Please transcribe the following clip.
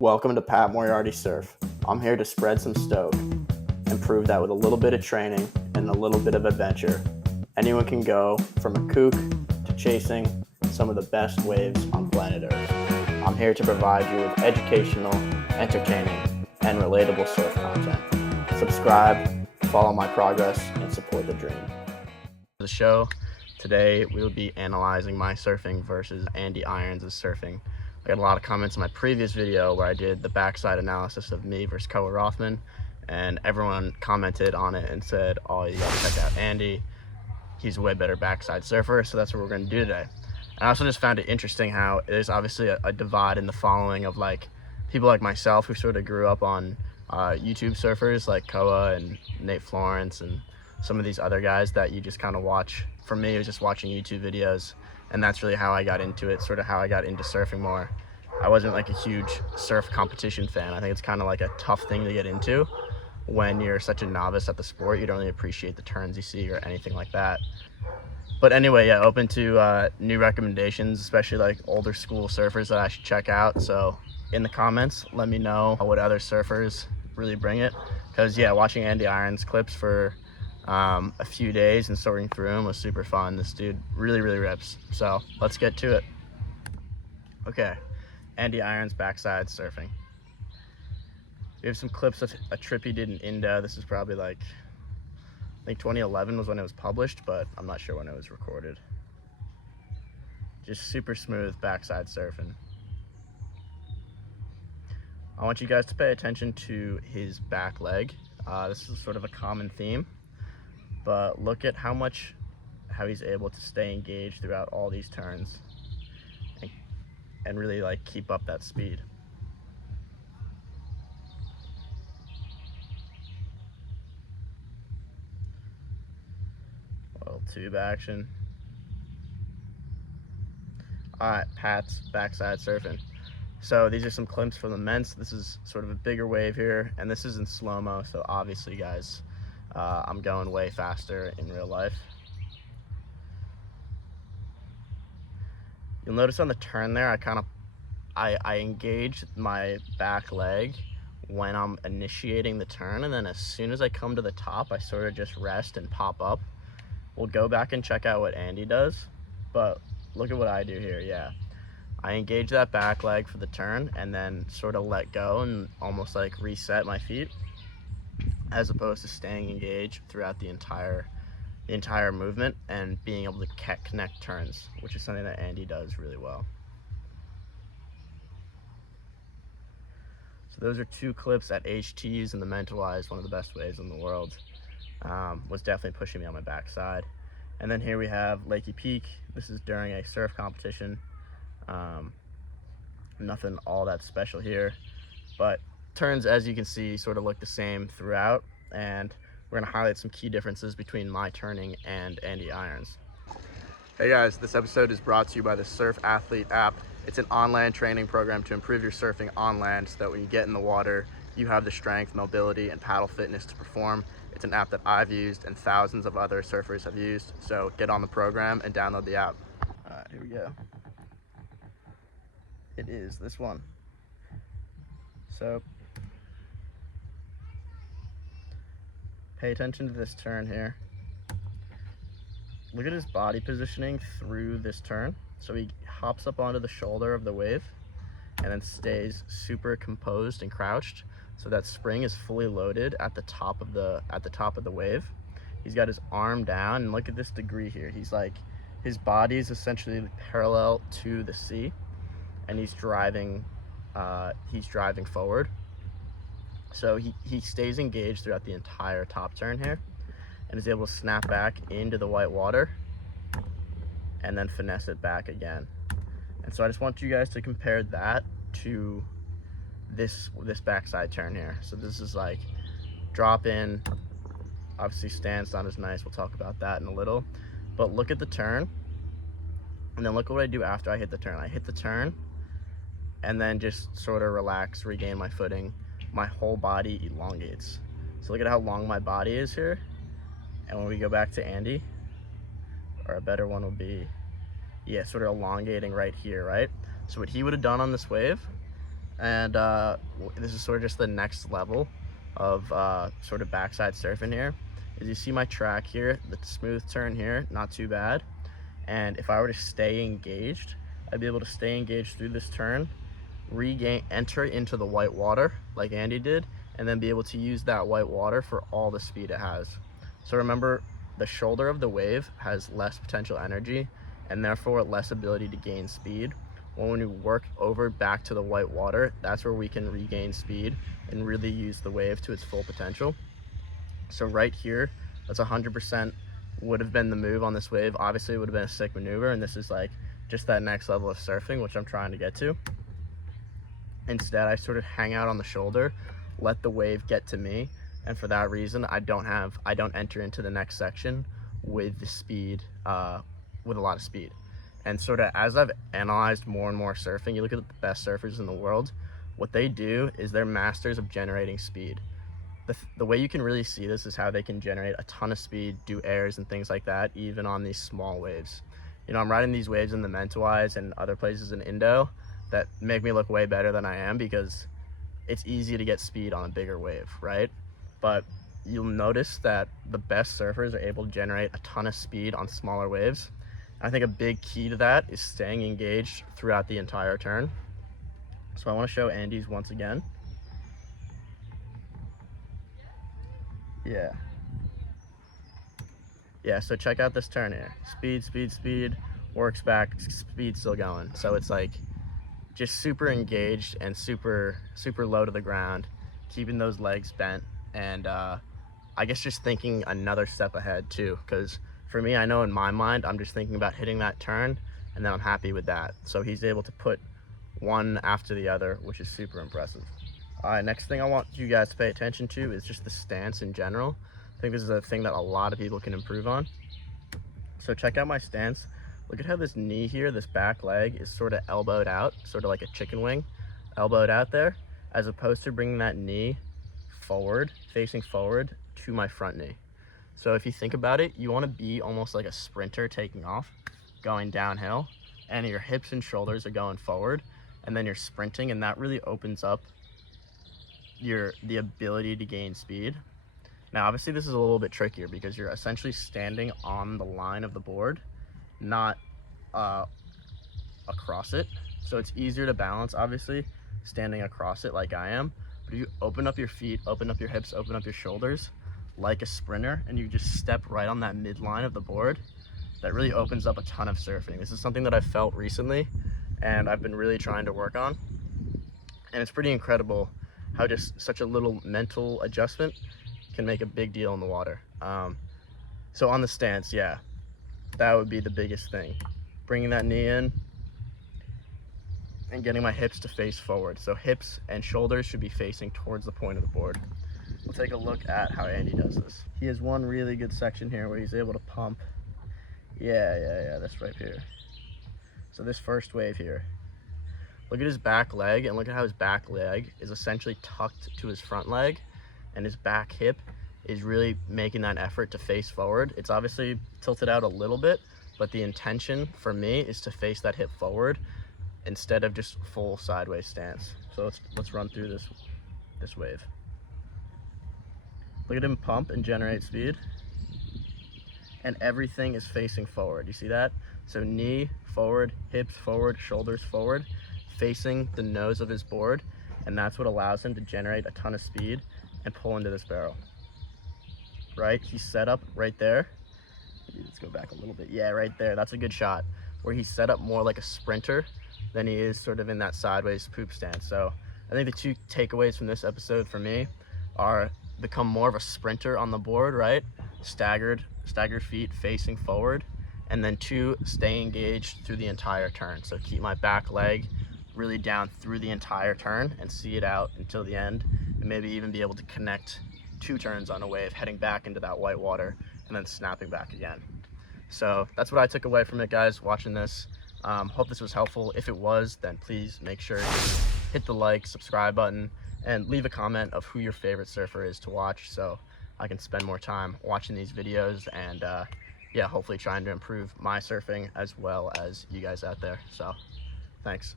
Welcome to Pat Moriarty Surf. I'm here to spread some stoke and prove that with a little bit of training and a little bit of adventure, anyone can go from a kook to chasing some of the best waves on planet Earth. I'm here to provide you with educational, entertaining, and relatable surf content. Subscribe, follow my progress, and support the dream. The show today, we will be analyzing my surfing versus Andy Irons' surfing. I got a lot of comments in my previous video where I did the backside analysis of me versus Koa Rothman, and everyone commented on it and said, oh, you gotta check out Andy. He's a way better backside surfer, so that's what we're gonna do today. And I also just found it interesting how there's obviously a divide in the following of like people like myself who sort of grew up on YouTube surfers like Koa and Nate Florence and some of these other guys that you just kind of watch. For me, it was just watching YouTube videos, and that's really how I got into it, sort of how I got into surfing more. I wasn't like a huge surf competition fan. I think it's kind of like a tough thing to get into when you're such a novice at the sport. You don't really appreciate the turns you see or anything like that. But anyway, yeah, open to new recommendations, especially like older school surfers that I should check out. So in the comments, let me know what other surfers really bring it. Because yeah, watching Andy Irons clips for a few days and sorting through them was super fun. This dude really rips. So let's get to it. Okay, Andy Irons backside surfing. We have some clips of a trip he did in India. This is probably like, I think 2011 was when it was published, but I'm not sure when it was recorded. Just super smooth backside surfing. I want you guys to pay attention to his back leg. This is sort of a common theme, but look at how he's able to stay engaged throughout all these turns and really like keep up that speed. Little tube action. All right, Pat's backside surfing. So these are some clips from the Ments. This is sort of a bigger wave here, and this is in slow-mo, so obviously, guys, I'm going way faster in real life. You'll notice on the turn there, I engage my back leg when I'm initiating the turn, and then as soon as I come to the top, I sort of just rest and pop up. We'll go back and check out what Andy does, but look at what I do here. Yeah, I engage that back leg for the turn and then sort of let go and almost like reset my feet, as opposed to staying engaged throughout the entire movement and being able to connect turns, which is something that Andy does really well. So those are two clips at HTs and the Mentalize, one of the best waves in the world. Was definitely pushing me on my backside. And then here we have Lakey Peak. This is during a surf competition. Nothing all that special here, but turns, as you can see, sort of look the same throughout, and we're gonna highlight some key differences between my turning and Andy Irons. Hey guys, this episode is brought to you by the Surf Athlete app. It's an on-land training program to improve your surfing on land so that when you get in the water, you have the strength, mobility, and paddle fitness to perform. It's an app that I've used and thousands of other surfers have used, so get on the program and download the app. All right, here we go. It is this one. So pay attention to this turn here. Look at his body positioning through this turn. So he hops up onto the shoulder of the wave and then stays super composed and crouched, so that spring is fully loaded at the top of the wave. He's got his arm down, and look at this degree here. He's like, his body is essentially parallel to the sea, and he's driving forward. So he stays engaged throughout the entire top turn here and is able to snap back into the white water and then finesse it back again. And so I just want you guys to compare that to this backside turn here. So this is like drop in, obviously stance not as nice, we'll talk about that in a little, but look at the turn and then look at what I do after I hit the turn. I hit the turn and then just sort of relax, regain my footing. My whole body elongates. So look at how long my body is here. And when we go back to Andy, or a better one will be, yeah, sort of elongating right here, right? So what he would have done on this wave And this is sort of just the next level of sort of backside surfing here. As you see my track here, the smooth turn here, not too bad. And if I were to stay engaged, I'd be able to stay engaged through this turn, enter into the white water like Andy did, and then be able to use that white water for all the speed it has. So remember, the shoulder of the wave has less potential energy and therefore less ability to gain speed. Well, when we work over back to the white water, that's where we can regain speed and really use the wave to its full potential. So right here, that's 100% would have been the move on this wave. Obviously it would have been a sick maneuver, and this is like just that next level of surfing, which I'm trying to get to. Instead, I sort of hang out on the shoulder, let the wave get to me, and for that reason, I don't enter into the next section with the speed, with a lot of speed. And sort of as I've analyzed more and more surfing, you look at the best surfers in the world, what they do is they're masters of generating speed. The way you can really see this is how they can generate a ton of speed, do airs and things like that, even on these small waves. You know, I'm riding these waves in the Mentawais and other places in Indo that make me look way better than I am because it's easy to get speed on a bigger wave, right? But you'll notice that the best surfers are able to generate a ton of speed on smaller waves. I think a big key to that is staying engaged throughout the entire turn. So I want to show Andy's once again. Yeah, so check out this turn here. Speed, speed, speed, works back, speed still going. So it's like just super engaged and super low to the ground, keeping those legs bent, and I guess just thinking another step ahead too, because for me, I know in my mind, I'm just thinking about hitting that turn, and then I'm happy with that. So he's able to put one after the other, which is super impressive. All right, next thing I want you guys to pay attention to is just the stance in general. I think this is a thing that a lot of people can improve on. So check out my stance. Look at how this knee here, this back leg, is sort of elbowed out, sort of like a chicken wing, elbowed out there, as opposed to bringing that knee forward, facing forward to my front knee. So if you think about it, you want to be almost like a sprinter taking off, going downhill, and your hips and shoulders are going forward, and then you're sprinting, and that really opens up the ability to gain speed. Now, obviously this is a little bit trickier because you're essentially standing on the line of the board, not across it. So it's easier to balance, obviously, standing across it like I am. But if you open up your feet, open up your hips, open up your shoulders like a sprinter, and you just step right on that midline of the board, that really opens up a ton of surfing. This is something that I've felt recently and I've been really trying to work on. And it's pretty incredible how just such a little mental adjustment can make a big deal in the water. So on the stance, yeah, that would be the biggest thing. Bringing that knee in and getting my hips to face forward. So hips and shoulders should be facing towards the point of the board. We'll take a look at how Andy does this. He has one really good section here where he's able to pump. Yeah, that's right here. So this first wave here. Look at his back leg, and look at how his back leg is essentially tucked to his front leg, and his back hip is really making that effort to face forward. It's obviously tilted out a little bit, but the intention for me is to face that hip forward instead of just full sideways stance. So let's run through this wave. Look at him pump and generate speed, and everything is facing forward. You see that? So knee forward, hips forward, shoulders forward, facing the nose of his board, and that's what allows him to generate a ton of speed and pull into this barrel. Right? He's set up right there. Maybe let's go back a little bit. Yeah, right there. That's a good shot, where he's set up more like a sprinter than he is sort of in that sideways poop stance. So I think the two takeaways from this episode for me are become more of a sprinter on the board, right? Staggered feet facing forward, and then two, stay engaged through the entire turn. So keep my back leg really down through the entire turn and see it out until the end, and maybe even be able to connect 2 turns on a wave, heading back into that white water and then snapping back again. So that's what I took away from it, guys, watching this. Hope this was helpful. If it was, then please make sure to hit the like, subscribe button, and leave a comment of who your favorite surfer is to watch, so I can spend more time watching these videos and yeah, hopefully trying to improve my surfing as well as you guys out there. So thanks.